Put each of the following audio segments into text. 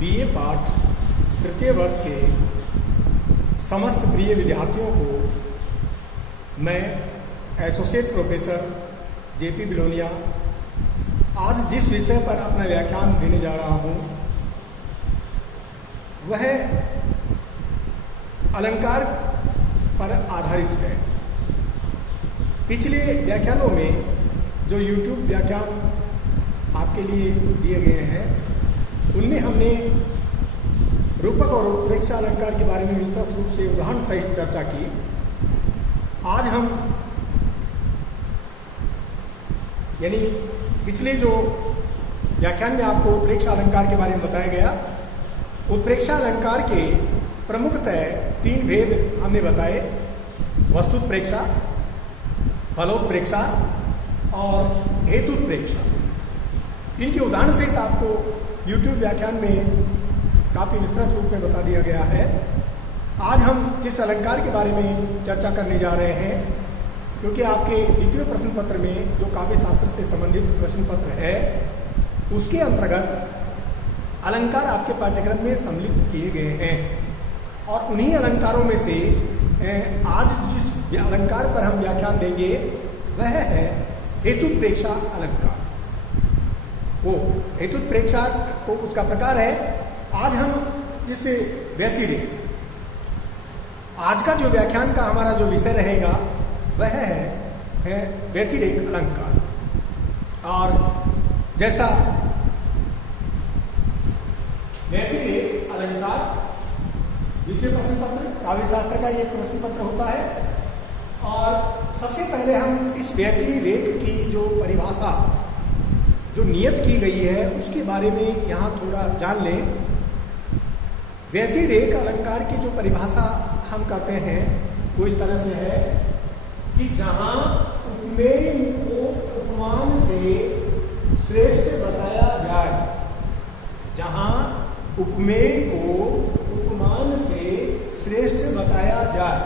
BA पाठ तृतीय वर्ष के समस्त प्रिय विद्यार्थियों को मैं एसोसिएट प्रोफेसर जेपी बिलोनिया आज जिस विषय पर अपना व्याख्यान देने जा रहा हूं वह अलंकार पर आधारित है। पिछले व्याख्यानों में जो YouTube व्याख्यान आपके लिए दिए गए हैं उनमें हमने रूपक और उत्प्रेक्षा अलंकार के बारे में विस्तृत रूप से उदाहरण सहित चर्चा की। आज हम यानी पिछले जो व्याख्यान में आपको उत्प्रेक्षा अलंकार के बारे में बताया गया, उत्प्रेक्षा अलंकार के प्रमुखतः तीन भेद हमने बताए: वस्तुत्प्रेक्षा, फलोत्प्रेक्षा और हेतुत्प्रेक्षा। इनके उदाहरण सहित आपको YouTube व्याख्यान में काफी विस्तृत रूप में बता दिया गया है। आज हम किस अलंकार के बारे में चर्चा करने जा रहे हैं, क्योंकि आपके द्वितीय प्रश्न पत्र में जो काव्य शास्त्र से संबंधित प्रश्न पत्र है उसके अंतर्गत अलंकार आपके पाठ्यक्रम में सम्मिलित किए गए हैं और उन्हीं अलंकारों में से आज जिस अलंकार पर हम व्याख्यान देंगे वह है हेतुत्प्रेक्षा अलंकार। वो हेतुत्प्रेक्षा को उसका प्रकार है। आज हम जिससे व्यतिरेक, आज का जो व्याख्यान का हमारा जो विषय रहेगा वह है व्यतिरेक अलंकार। और जैसा व्यतिरेक अलंकार द्वितीय प्रश्न पत्र काव्य शास्त्र का एक प्रश्न पत्र होता है। और सबसे पहले हम इस व्यतिरेक की जो परिभाषा जो नियत की गई है उसके बारे में यहाँ थोड़ा जान लें। व्यतिरेक अलंकार की जो परिभाषा हम कहते हैं वो इस तरह से है कि जहां उपमेय को उपमान से श्रेष्ठ बताया जाए, जहां उपमेय को उपमान से श्रेष्ठ बताया जाए,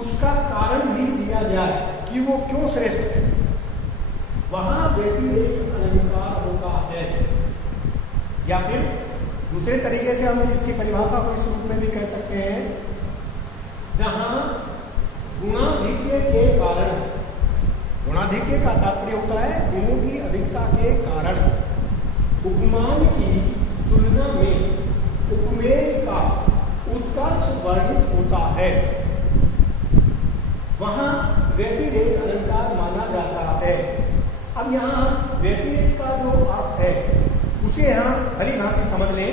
उसका कारण भी दिया जाए कि वो क्यों श्रेष्ठ है, वहां व्यतिरेक अलंकार होता है। या फिर दूसरे तरीके से हम इसकी परिभाषा को इस रूप में भी कह सकते हैं, जहां गुणाधिक्य के कारण, गुणाधिक्य का तात्पर्य होता है गुणों की अधिकता के कारण, उपमान की तुलना में उपमेय का उत्कर्ष वर्णित होता है, वहां व्यतिरेक अलंकार माना जाता है। अब यहाँ व्यतिरेक का जो अर्थ है उसे यहाँ भली भांति समझ लें।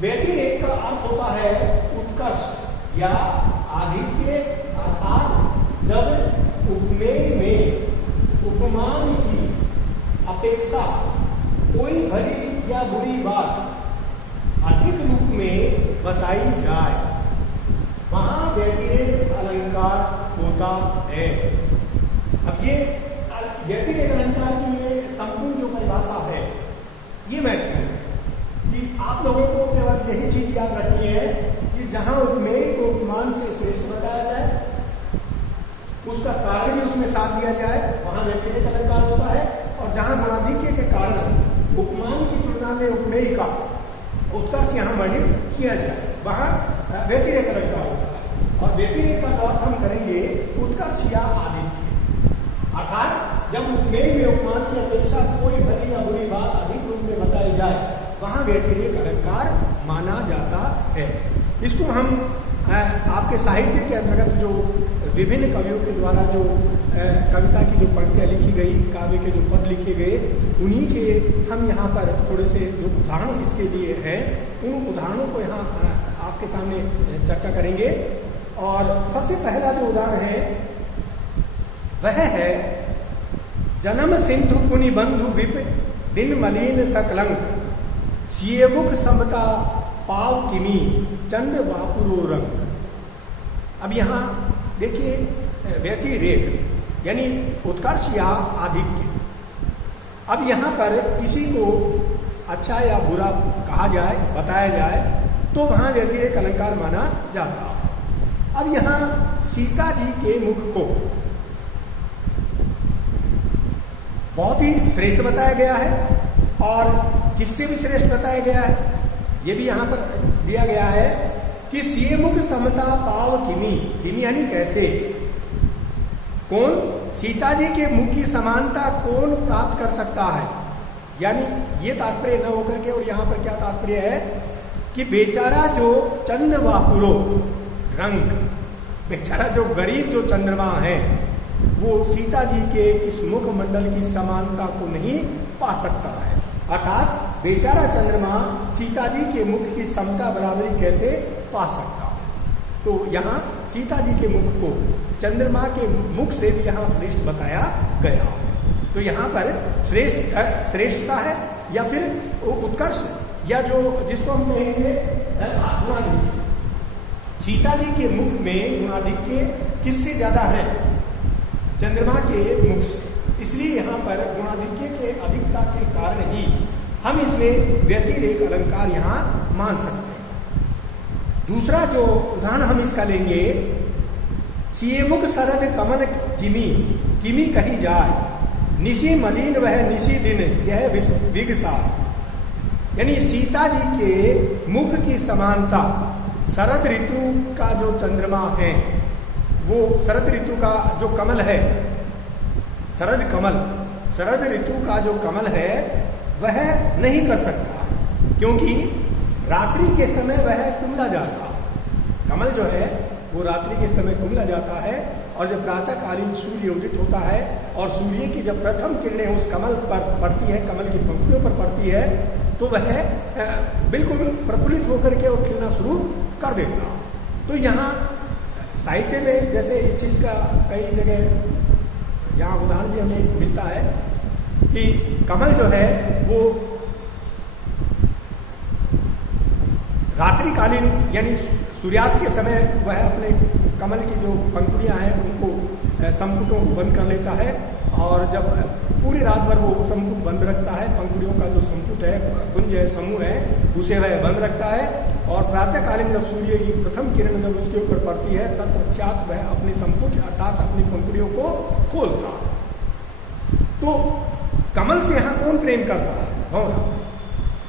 व्यतिरेक का अर्थ होता है उत्कर्ष या आधिक्य, अर्थात जब उपमेय में उपमान की अपेक्षा कोई भली या बुरी बात अधिक रूप में बताई जाए, वहां व्यतिरेक अलंकार होता है। अब ये व्यतिरेक अलंकार की ये संपूर्ण जो परिभाषा है ये मैं कहूँ कि आप लोगों को केवल यही चीज याद रखनी है कि जहां उपमेय को उपमान से श्रेष्ठ बताया जाए, उसका कारण भी उसमें साथ दिया जाए, वहां व्यतिरेक अलंकार होता है। और जहां गुणाधिक्य के कारण उपमान की तुलना में उपमेय का उत्कर्ष यहाँ वर्णित किया जाए, वहां व्यतिरेक अलंकार होता है। और व्यतिरेक का अर्थ हम करेंगे उत्कर्ष या आधिक्य, अर्थात जब उपमेय में उपमान की अपेक्षा कोई भली या बुरी बात अधिक रूप में बताई जाए, वहां व्यतिरेक अलंकार माना जाता है। इसको हम आपके साहित्य के अंतर्गत जो विभिन्न कवियों के द्वारा जो कविता की जो पंक्तियां लिखी गई, काव्य के जो पद लिखे गए, उन्हीं के हम यहाँ पर थोड़े से जो उदाहरण इसके लिए हैं उन उदाहरणों को यहाँ आपके सामने चर्चा करेंगे। और सबसे पहला जो उदाहरण है वह है जन्म सिंधु पुनि बंधु विप दिन मलिन सकलंक, चियबुक समता पाव किमी चंद वापुरो रंग। अब यहाँ देखिए व्यतिरेक यानी उत्कर्ष या आधिक्य। अब यहाँ पर किसी को अच्छा या बुरा कहा जाए, बताया जाए, तो वहां व्यतिरेक अलंकार माना जाता है। अब यहाँ सीता जी के मुख को बहुत ही श्रेष्ठ बताया गया है और किससे भी श्रेष्ठ बताया गया है, ये भी यहां पर दिया गया है कि सीए मुख समता पाव किमी, किमी यानी कैसे, कौन सीता जी के मुख की समानता कौन प्राप्त कर सकता है। यानी ये तात्पर्य न होकर के, और यहां पर क्या तात्पर्य है कि बेचारा जो चंद्रवापुरो रंग, बेचारा जो गरीब जो चंद्रमा है वो सीता जी के इस मुखमंडल की समानता को नहीं पा सकता है। अर्थात बेचारा चंद्रमा सीता जी के मुख की समता बराबरी कैसे पा सकता है। तो यहाँ सीता जी के मुख को चंद्रमा के मुख से भी यहाँ श्रेष्ठ बताया गया है। तो यहाँ पर श्रेष्ठता है या फिर उत्कर्ष, या जो जिसको हम कहेंगे गुणाधिक्य। सीता जी के मुख में गुणाधिक्य किससे ज्यादा है, चंद्रमा के मुख से। इसलिए यहाँ पर गुणाधिक्य के अधिकता के कारण ही हम इसमें व्यतिरेक अलंकार यहाँ मान सकते हैं। दूसरा जो उदाहरण हम इसका लेंगे, सीए मुख सरद कमल जिमी किमी कही जाए, निशी मलिन वह निशी दिन यह विगसार। यानी सीता जी के मुख की समानता शरद ऋतु का जो चंद्रमा है, वो शरद ऋतु का जो कमल है, शरद कमल, शरद ऋतु का जो कमल है वह नहीं कर सकता, क्योंकि रात्रि के समय वह कुमला जाता है। कमल जो है वो रात्रि के समय कुमला जाता है, और जब प्रातःकालीन सूर्य उदित होता है और सूर्य की जब प्रथम किरणें उस कमल पर पड़ती है, कमल की पंखुड़ियों पर पड़ती है, तो वह बिल्कुल प्रफुल्लित होकर के वो खिलना शुरू कर देता। तो यहाँ साहित्य में जैसे इस चीज का कई जगह यहाँ उदाहरण भी हमें मिलता है कि कमल जो है वो रात्रिकालीन यानी सूर्यास्त के समय वह अपने कमल की जो पंखुड़ियां हैं उनको संपुटों को बंद कर लेता है, और जब पूरी रात भर वो संपुट बंद रखता है, पंखुड़ियों का जो संपुट है, कुंज है, समूह है, उसे वह बंद रखता है, और प्रातःकालीन जब सूर्य की प्रथम किरण जब उसके ऊपर पड़ती है तत्पश्चात वह अपने संपुट अर्थात अपनी पंखुड़ियों को खोलता। तो कमल से यहाँ कौन प्रेम करता है, भंवरा।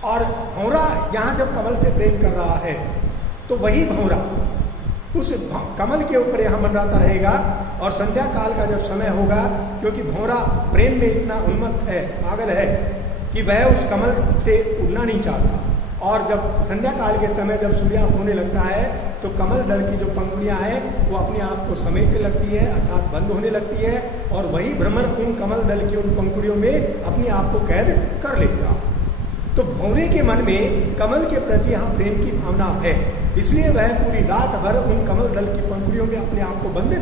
और भंवरा यहाँ जब कमल से प्रेम कर रहा है तो वही भंवरा उस कमल के ऊपर यहाँ मंडराता रहेगा, और संध्या काल का जब समय होगा, क्योंकि भंवरा प्रेम में इतना उन्मत्त है, पागल है कि वह उस कमल से उड़ना नहीं चाहता, और जब संध्या काल के समय जब सूर्यास्त होने लगता है तो कमल दल की जो पंखुड़ियां हैं वो अपने आप को समेटने लगती है, अर्थात बंद होने लगती है, और वही भ्रमर उन कमल दल की उन पंखुड़ियों में अपने आप को कैद कर लेता। तो भंवरे के मन में कमल के प्रति यहाँ प्रेम की भावना है, इसलिए वह पूरी रात भर उन कमल दल की पंखुड़ियों में अपने आप को बंद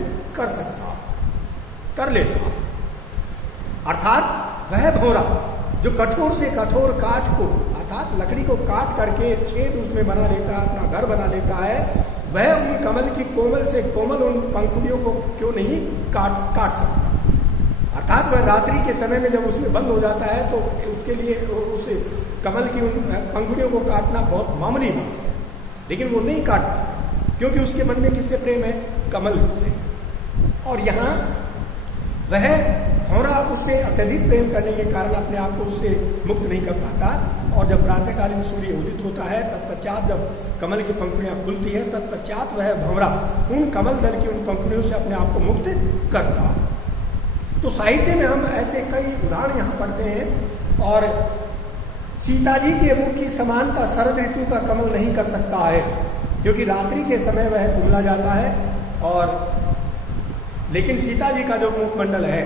कर लेता। अर्थात वह भंवरा जो कठोर से कठोर काठ को अर्थात लकड़ी को काट करके छेद उसमें बना लेता है, अपना घर बना लेता है, वह उन कमल की कोमल से कोमल उन पंखुड़ियों को क्यों नहीं काट सकता। अर्थात वह रात्रि के समय में जब उसमें बंद हो जाता है तो उसके लिए उस कमल की उन पंखुड़ियों को काटना बहुत मामूली बात है, लेकिन वो नहीं काटता क्योंकि उसके मन में किससे प्रेम है, कमल से। और यहाँ वह भंवरा उससे अत्यधिक प्रेम करने के कारण अपने आप को उससे मुक्त नहीं कर पाता, और जब प्रातःकालीन सूर्य उदित होता है तत्पश्चात जब कमल की पंखुड़ियां खुलती है तत्पश्चात वह भंवरा उन कमल दल की उन पंखुड़ियों से अपने आप को मुक्त करता। तो साहित्य में हम ऐसे कई उदाहरण यहाँ पढ़ते हैं, और सीता जी के मुख की समानता शरद ऋतु का कमल नहीं कर सकता है, क्योंकि रात्रि के समय वह कुमला जाता है, और लेकिन सीता जी का जो मुखमंडल है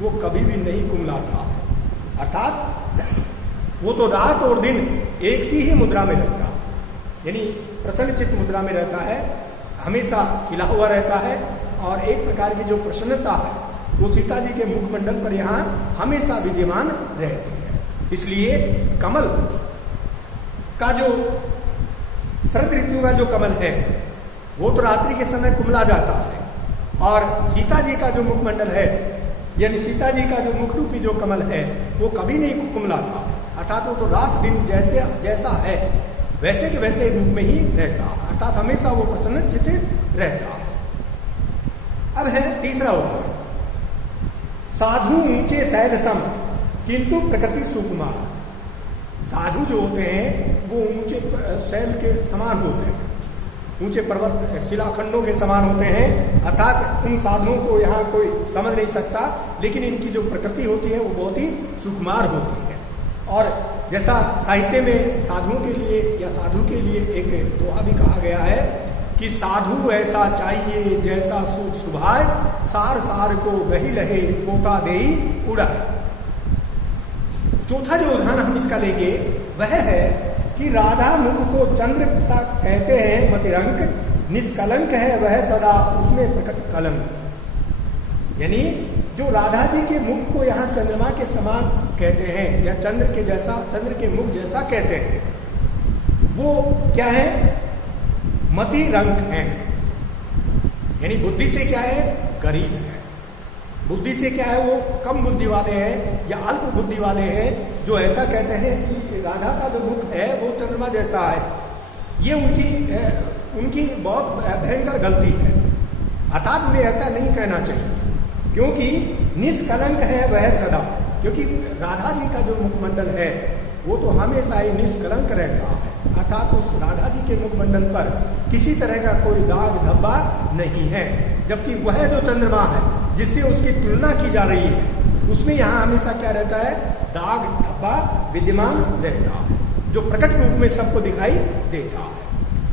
वो कभी भी नहीं कुमलाता, अर्थात वो तो रात और दिन एक सी ही मुद्रा में रहता, यानी प्रसन्नचित्त मुद्रा में रहता है, हमेशा खिला हुआ रहता है, और एक प्रकार की जो प्रसन्नता है वो सीता जी के मुखमंडल पर यहाँ हमेशा विद्यमान रहती है। इसलिए कमल का जो शरद ऋतु का जो कमल है वो तो रात्रि के समय कुमला जाता है, और सीता जी का जो मुखमंडल है यानी सीता जी का जो मुख रूपी जो कमल है वो कभी नहीं कुमलाता, अर्थात वो तो रात दिन जैसा है वैसे के वैसे रूप में ही रहता, अर्थात हमेशा वो प्रसन्न चित्त रहता। अब है तीसरा उदाहरण, साधु ऊंचे शैल सम किंतु प्रकृति सुकुमार। साधु जो होते हैं वो ऊंचे शैल के समान होते हैं, ऊंचे पर्वत शिलाखंडों के समान होते हैं, अर्थात उन साधुओं को यहाँ कोई समझ नहीं सकता, लेकिन इनकी जो प्रकृति होती है वो बहुत ही सुकुमार होती है। और जैसा साहित्य में साधुओं के लिए या साधु के लिए एक दोहा भी कहा गया है कि साधु ऐसा चाहिए जैसा सुभाए, सार सार को बही लहे पोता देई उड़ा। चौथा जो उदाहरण हम इसका लेंगे वह है कि राधा मुख को चंद्र सा कहते हैं मतिरंक, निष्कलंक है वह सदा उसमें प्रकट कलंक। यानी जो राधा जी के मुख को यहाँ चंद्रमा के समान कहते हैं या चंद्र के जैसा, चंद्र के मुख जैसा कहते हैं, वो क्या है? मति रंग है, यानी बुद्धि से क्या है? गरीब है। बुद्धि से क्या है? वो कम बुद्धि वाले हैं या अल्प बुद्धि वाले हैं, जो ऐसा कहते हैं कि राधा का जो मुख है वो चंद्रमा जैसा है। ये उनकी बहुत भयंकर गलती है, अर्थात उन्हें ऐसा नहीं कहना चाहिए, क्योंकि निष्कलंक है वह सदा, क्योंकि राधा जी का जो मुखमंडल है वो तो हमेशा ही निष्कलंक रहता है, अर्थात उस राधा जी के मुखमंडल पर किसी तरह का कोई दाग धब्बा नहीं है। जबकि वह जो चंद्रमा है जिससे उसकी तुलना की जा रही है उसमें यहाँ हमेशा क्या रहता है? दाग धब्बा विद्यमान रहता है, जो प्रकट रूप में सबको दिखाई देता है,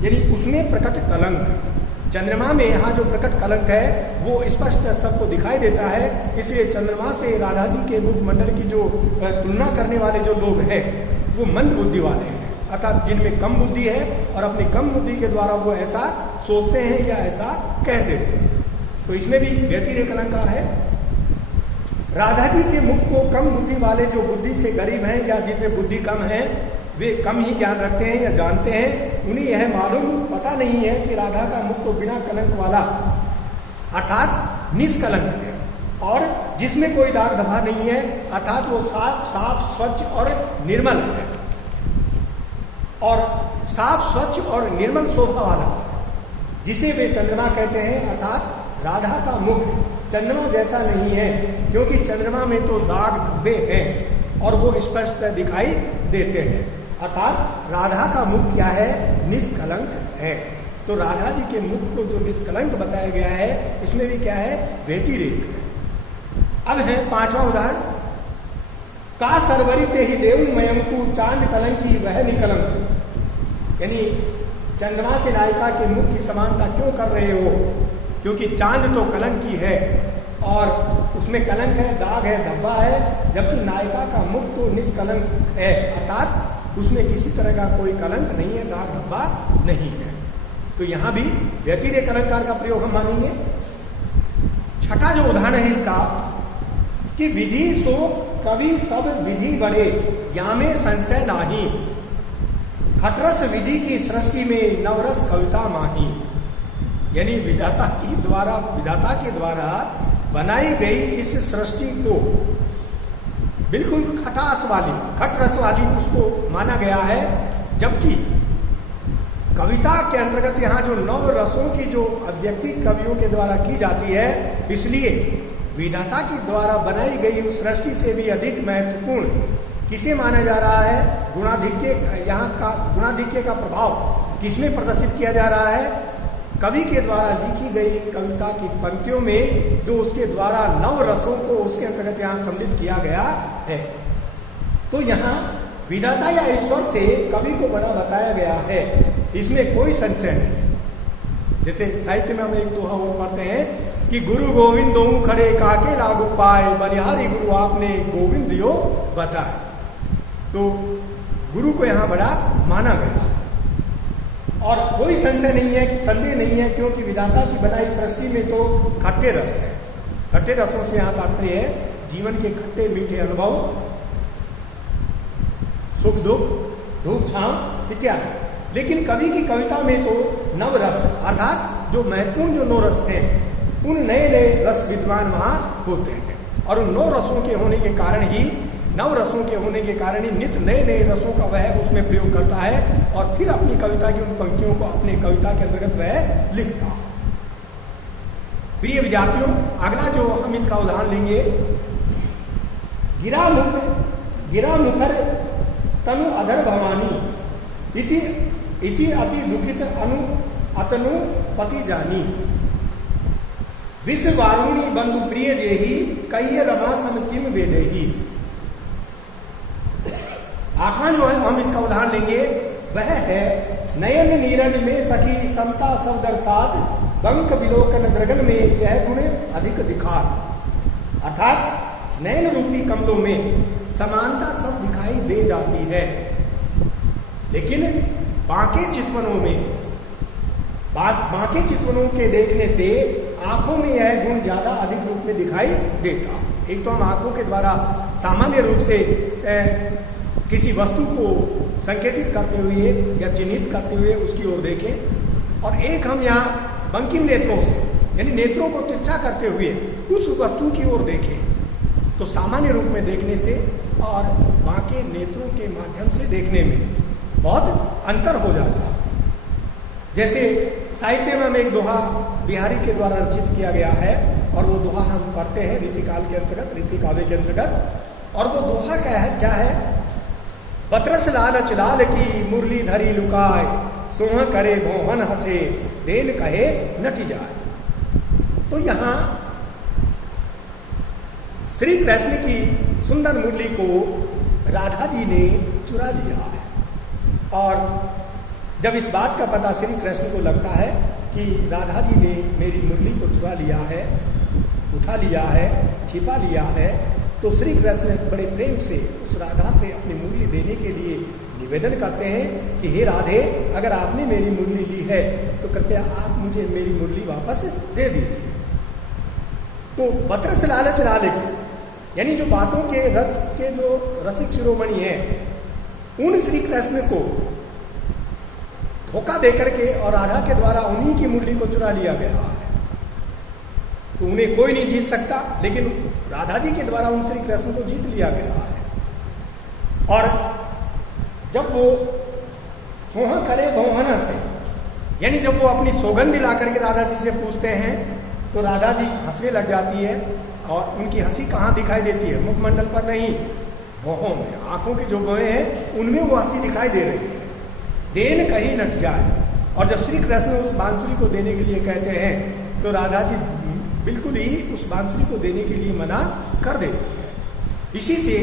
यानी उसमें प्रकट कलंक। चंद्रमा में यहाँ जो प्रकट कलंक है वो स्पष्ट सबको दिखाई देता है। इसलिए चंद्रमा से राधा जी के मुखमंडल की जो तुलना करने वाले जो लोग हैं वो मंद बुद्धि वाले हैं, अर्थात जिनमें कम बुद्धि है और अपनी कम बुद्धि के द्वारा वो ऐसा सोचते हैं या ऐसा कह देते हैं। तो इसमें भी व्यतिरेक अलंकार है। राधा जी के मुख को कम बुद्धि वाले जो बुद्धि से गरीब हैं या जिनमें बुद्धि कम है वे कम ही ज्ञान रखते हैं या जानते हैं, उन्हें यह मालूम पता नहीं है कि राधा का मुख तो बिना कलंक वाला अर्थात निष्कलंक है और जिसमें कोई दाग धब्बा नहीं है, अर्थात वो साफ स्वच्छ और निर्मल है और साफ स्वच्छ और निर्मल शोभा वाला, जिसे वे चंद्रमा कहते हैं। अर्थात राधा का मुख चंद्रमा जैसा नहीं है, क्योंकि चंद्रमा में तो दाग धब्बे हैं और वो स्पष्ट दिखाई देते हैं। अर्थात राधा का मुख क्या है? निष्कलंक है। तो राधा जी के मुख को जो निष्कलंक बताया गया है इसमें भी क्या है? व्यतिरेक। अब है पांचवा उदाहरण, का सरवरी ते ही देव मयंकु चांद कलंकी वह निकलंक। यानी चंद्रमा से नायिका के मुख की समानता क्यों कर रहे हो? क्योंकि चांद तो कलंकी है और उसमें कलंक है, दाग है, धब्बा है, जबकि नायिका का मुख तो निष्कलंक है, अर्थात उसमें किसी तरह का कोई कलंक नहीं है, दाग धब्बा नहीं है। तो यहां भी व्यतिरेक अलंकार का प्रयोग हम मानेंगे। छठा जो उदाहरण है इसका कि विधि सो कवि सब विधि बड़े या में संशय नाही, खटरस विधि की सृष्टि में नवरस कविता माही। यानी विधाता के द्वारा बनाई गई इस सृष्टि को बिल्कुल खटास वाली, खट रस वाली उसको माना गया है, जबकि कविता के अंतर्गत यहाँ जो नव रसों की जो अभिव्यक्ति कवियों के द्वारा की जाती है, इसलिए विधाता के द्वारा बनाई गई उस सृष्टि से भी अधिक महत्वपूर्ण किसे माना जा रहा है? गुणाधिक्य। यहाँ का गुणाधिक्य का प्रभाव किसमें प्रदर्शित किया जा रहा है? कवि के द्वारा लिखी गई कविता की पंक्तियों में, जो उसके द्वारा नव रसों को उसके अंतर्गत यहाँ सम्मिलित किया गया है। तो यहाँ विधाता या ईश्वर से कवि को बड़ा बताया गया है, इसमें कोई संशय नहीं। जैसे साहित्य में हम एक दोहा और पढ़ते हैं कि गुरु गोविंद दो खड़े काके लागू पाए, बलिहारी गुरु आपने गोविंद दियो बताए। तो गुरु को यहाँ बड़ा माना गया और कोई संदेह नहीं है, क्योंकि विधाता की बनाई सृष्टि में तो खट्टे रस है। खट्टे रसों से यहाँ तात्पर्य है जीवन के खट्टे मीठे अनुभव, सुख दुख, धूप छांव इत्यादि। लेकिन कवि की कविता में तो नव रस अर्थात जो महत्वपूर्ण जो नौ रस हैं, उन नए नए रस विद्वान वहां होते हैं और उन नौ रसों के होने के कारण ही, नव रसों के होने के कारण ही नित्य नए नए रसों का वह उसमें प्रयोग करता है और फिर अपनी कविता की उन पंक्तियों को अपनी कविता के अंतर्गत वह लिखता है। प्रिय विद्यार्थियों, अगला जो हम इसका उदाहरण लेंगे, गिरा मुखर तनु अधर भवानी इति इति अति दुखित अतनु पति जानी। विश्व वारुणी बंधु प्रिय जेही कई रमा सम किम वेदेही। आठवां जो है हम इसका उदाहरण लेंगे वह है नयन नीरज में सखी समता सब दर्शात बंक विलोकन द्रगन में यह गुण अधिक दिखात। अर्थात नयन रूपी कमलों में समानता सब दिखाई दे जाती है, लेकिन बांके चितवनों के देखने से आंखों में यह गुण ज्यादा अधिक रूप में दिखाई देता। एक तो हम आंखों के द्वारा सामान्य रूप से किसी वस्तु को संकेतित करते हुए या चिन्हित करते हुए उसकी ओर देखें, और एक हम यहाँ बंकिम नेत्रों से यानी नेत्रों को तिरछा करते हुए उस वस्तु की ओर देखें, तो सामान्य रूप में देखने से और बांके नेत्रों के माध्यम से देखने में बहुत अंतर हो जाता। जैसे साहित्य में एक दोहा बिहारी के द्वारा रचित किया गया है, और वो दोहा हम पढ़ते हैं रीतिकाल के अंतर्गत, रीति काव्य के अंतर्गत। और वो दोहा क्या है? बतरस लालच लाल की मुरली धरी लुकाए, सोह करे भोहन हंसे देन कहे नटी जाए। तो यहाँ श्री कृष्ण की सुंदर मुरली को राधा जी ने चुरा लिया है, और जब इस बात का पता श्री कृष्ण को लगता है कि राधा जी ने मेरी मुरली को चुरा लिया है, उठा लिया है, छिपा लिया है, तो श्री कृष्ण बड़े प्रेम से उस राधा से अपनी मुरली देने के लिए निवेदन करते हैं कि हे राधे, अगर आपने मेरी मुरली ली है तो कृपया आप मुझे मेरी मुरली वापस दे दीजिए। तो बतरस लालच लाल की यानी जो बातों के रस के जो रसिक शिरोमणि हैं उन श्री कृष्ण को धोखा देकर के और राधा के द्वारा उन्हीं की मुरली को चुरा लिया गया है, तो उन्हें कोई नहीं जीत सकता, लेकिन राधा जी के द्वारा उन श्री कृष्ण को जीत लिया गया है। और जब वो सोह करे भौहन से यानी जब वो अपनी सौगंध ला करके राधा जी से पूछते हैं तो राधा जी हंसने लग जाती है, और उनकी हंसी कहाँ दिखाई देती है? मुखमंडल पर नहीं, भौहों में, आंखों की जो भौहें हैं उनमें वो हंसी दिखाई दे रही है। देन कहीं नट जाए। और जब श्री कृष्ण उस बांसुरी को देने के लिए कहते हैं तो राधा जी बिल्कुल ही उस बांसुरी को देने के लिए मना कर देती है। इसी से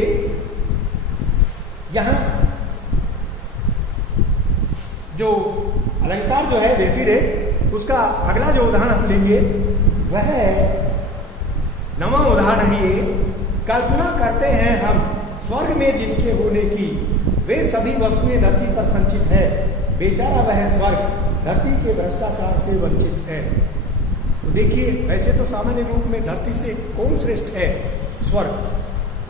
यहां जो अलंकार जो है व्यतिरेक, उसका अगला जो उदाहरण हम लेंगे वह है 9वां उदाहरण है ये। कल्पना करते हैं हम स्वर्ग में जिनके होने की, वे सभी वस्तुएं धरती पर संचित है, बेचारा वह स्वर्ग धरती के भ्रष्टाचार से वंचित है। तो देखिए, वैसे तो सामान्य रूप में धरती से कौन श्रेष्ठ है? स्वर्ग,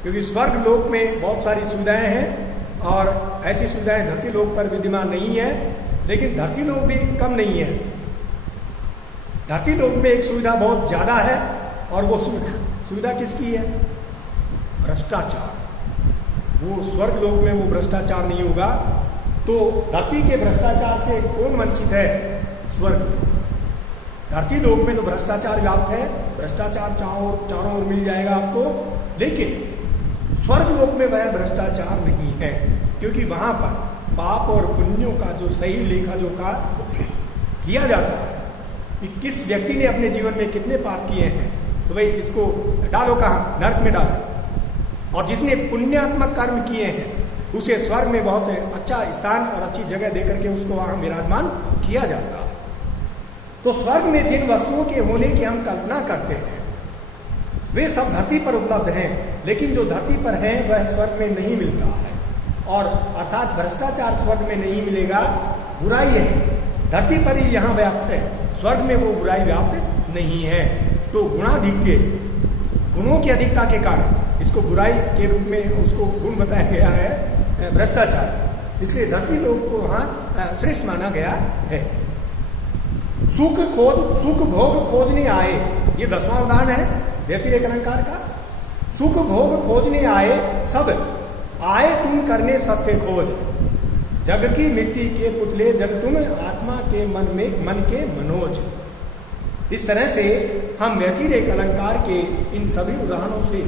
क्योंकि स्वर्ग लोक में बहुत सारी सुविधाएं हैं और ऐसी सुविधाएं धरती लोक पर विद्यमान नहीं है, लेकिन धरती लोक भी कम नहीं है। धरती लोक में एक सुविधा बहुत ज्यादा है, और वो सुविधा किसकी है? भ्रष्टाचार। वो स्वर्ग लोक में वो भ्रष्टाचार नहीं होगा, तो धरती के भ्रष्टाचार से कौन वंचित है? स्वर्ग। धरती लोक में तो भ्रष्टाचार व्याप्त है, भ्रष्टाचार चारों ओर मिल जाएगा आपको, लेकिन स्वर्ग लोक में वह भ्रष्टाचार नहीं है, क्योंकि वहां पर पाप और पुण्यों का जो सही लेखा जोखा किया जाता है कि किस व्यक्ति ने अपने जीवन में कितने पाप किए हैं, तो भाई इसको डालो कहाँ? नर्क में डालो। और जिसने पुण्यात्मक कर्म किए हैं उसे स्वर्ग में बहुत अच्छा स्थान और अच्छी जगह देकर के उसको वहां विराजमान किया जाता है। तो स्वर्ग में जिन वस्तुओं के होने की हम कल्पना करते हैं वे सब धरती पर उपलब्ध हैं, लेकिन जो धरती पर है वह स्वर्ग में नहीं मिलता है। और अर्थात भ्रष्टाचार स्वर्ग में नहीं मिलेगा, बुराई है धरती पर ही यहाँ व्याप्त है, स्वर्ग में वो बुराई व्याप्त नहीं है। तो गुणाधिक्य, गुणों की अधिकता के कारण इसको बुराई के रूप में उसको गुण बताया गया है भ्रष्टाचार, इसलिए धरती लोक को वहां श्रेष्ठ माना गया है। सुख भोग खोजने आए, ये 10वां उदाहरण है व्यतिरेक अलंकार का। सुख भोग खोजने आए सब, आए तुम करने सत्य खोज, जग की मिट्टी के पुतले जग तुम, आत्मा के मन के मनोज। इस तरह से हम व्यतिरेक अलंकार के इन सभी उदाहरणों से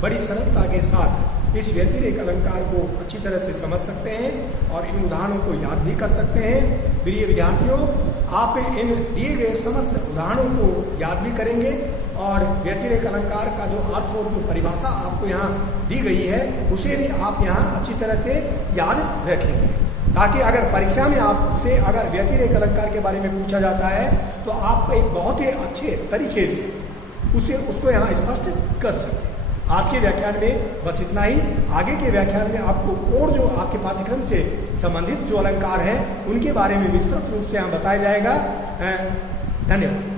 बड़ी सरलता के साथ इस व्यतिरेक अलंकार को अच्छी तरह से समझ सकते हैं और इन उदाहरणों को याद भी कर सकते हैं। प्रिय विद्यार्थियों, आप इन दिए गए समस्त उदाहरणों को याद भी करेंगे और व्यतिरेक अलंकार का जो अर्थ और जो परिभाषा आपको यहाँ दी गई है उसे भी आप यहाँ अच्छी तरह से याद रखेंगे, ताकि अगर परीक्षा में आपसे अगर व्यतिरेक अलंकार के बारे में पूछा जाता है तो आप एक बहुत ही अच्छे तरीके से उसको यहाँ स्पष्ट कर सकें। आज के व्याख्यान में बस इतना ही। आगे के व्याख्यान में आपको और जो आपके पाठ्यक्रम से संबंधित जो अलंकार हैं उनके बारे में विस्तृत रूप से यहाँ बताया जाएगा। धन्यवाद।